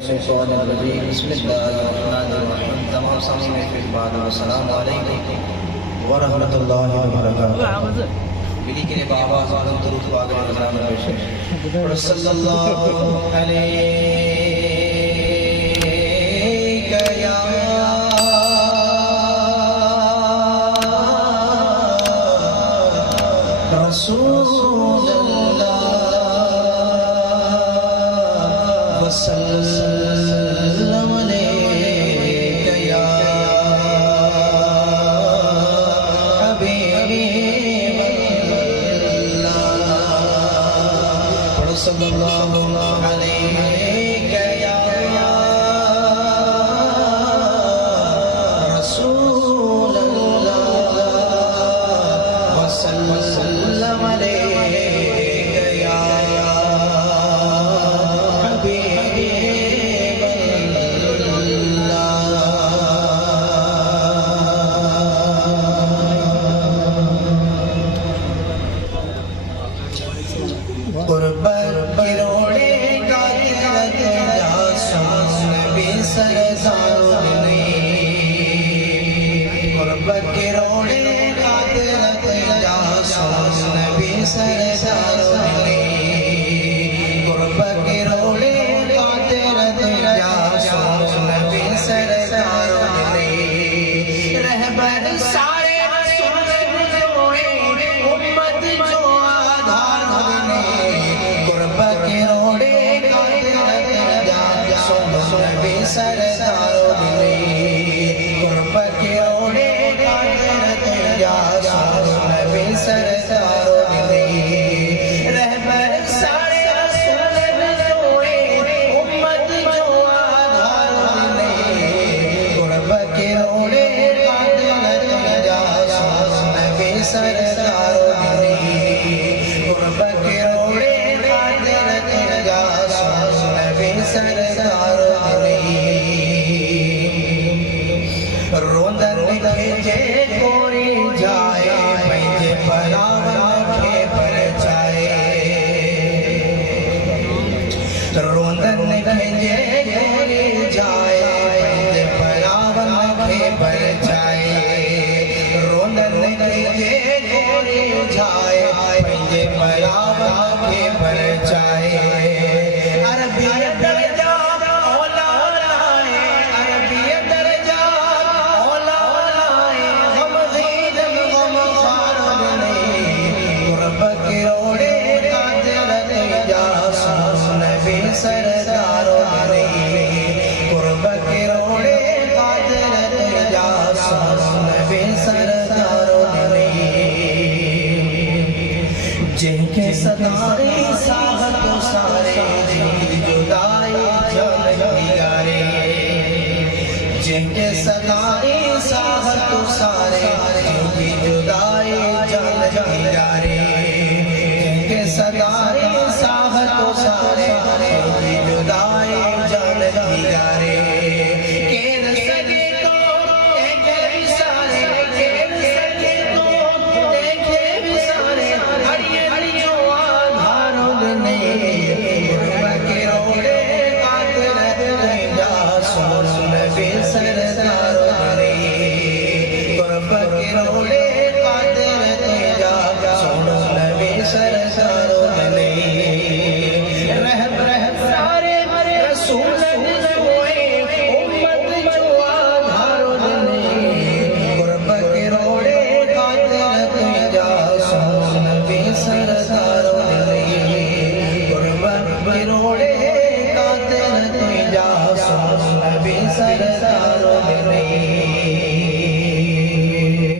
الشیطان الرجیم بسم اللہ الرحمن الرحیم تمام سامنے کے بعد السلام علیکم ورحمۃ اللہ وبرکاتہ. بلی کے آواز والوں درود پاک نظام پیش ہے. صلی اللہ علیہ یا رسول اللہ وسلم علیک یا حبیب اللہ. صلی اللہ علیک یا رسول اللہ وسلم علیک یا سرکار